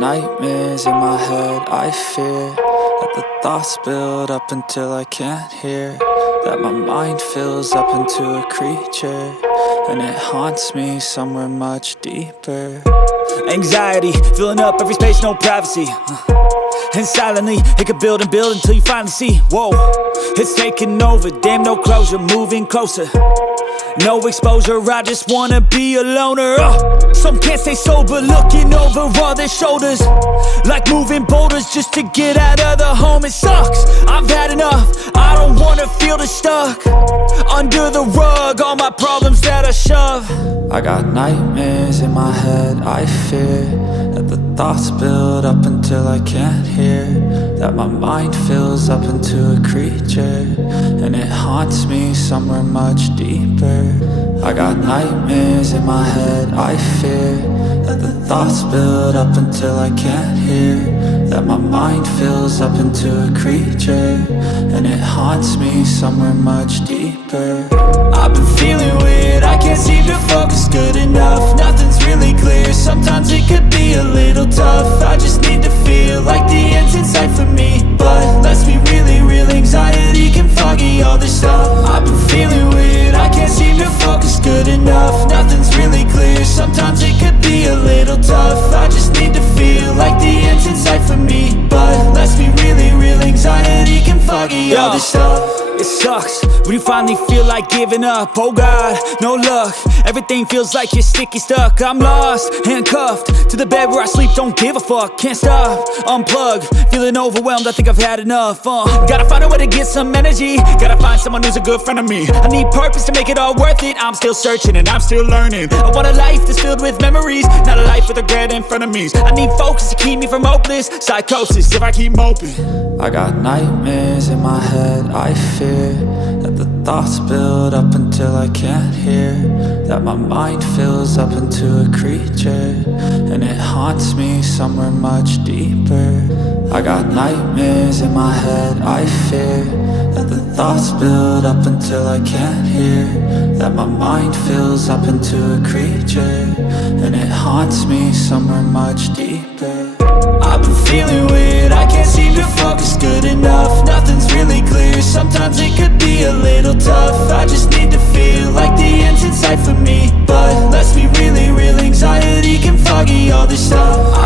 nightmares in my head, I fear that the thoughts build up until I can't hear, that my mind fills up into a creature, and it haunts me somewhere much deeper. Anxiety, filling up every space, no privacy. And silently, it could build and build until you finally see, whoa, it's taking over, damn no closure, moving closer. No exposure, I just wanna be a loner. Some can't stay sober, looking over all their shoulders, like moving boulders just to get out of the home. It sucks, I've had enough, I don't wanna feel the stuck under the rug, all my problems that I shove. I got nightmares in my head, I fear that the thoughts build up until I can't hear, that my mind fills up into a creature, and it haunts me somewhere much deeper. I got nightmares in my head, I fear that the thoughts build up until I can't hear, that my mind fills up into a creature, and it haunts me somewhere much deeper. I've been feeling weird, I can't seem to focus good enough, nothing's really clear, sometimes it could be a little tough. I just need to feel like the end's in sight for me, but let's be really real, anxiety can foggy all this stuff. I've been feeling weird, I can't seem to focus good enough, nothing's really clear, sometimes it could be a little tough. I just need to feel like the end's in sight for me, but let's be really real, anxiety can foggy all this stuff. It sucks when you finally feel like giving up. Oh God, no luck, everything feels like you're sticky stuck. I'm lost, handcuffed to the bed where I sleep, don't give a fuck. Can't stop, unplug, feeling overwhelmed, I think I've had enough. Gotta find a way to get some energy, gotta find someone who's a good friend of me. I need purpose to make it all worth it, I'm still searching and I'm still learning. I want a life that's filled with memories, not a life with regret in front of me. I need focus to keep me from hopeless psychosis if I keep moping. I got nightmares in my head, I fear that the thoughts build up until I can't hear, that my mind fills up into a creature, and it haunts me somewhere much deeper. I got nightmares in my head, I fear that the thoughts build up until I can't hear, that my mind fills up into a creature, and it haunts me somewhere much deeper. I've been feeling weird, I can't seem to focus good enough, nothing's really clear, sometimes it could be a little tough. I just need to feel like the end's in sight for me, but let's be really real, anxiety can foggy all this stuff.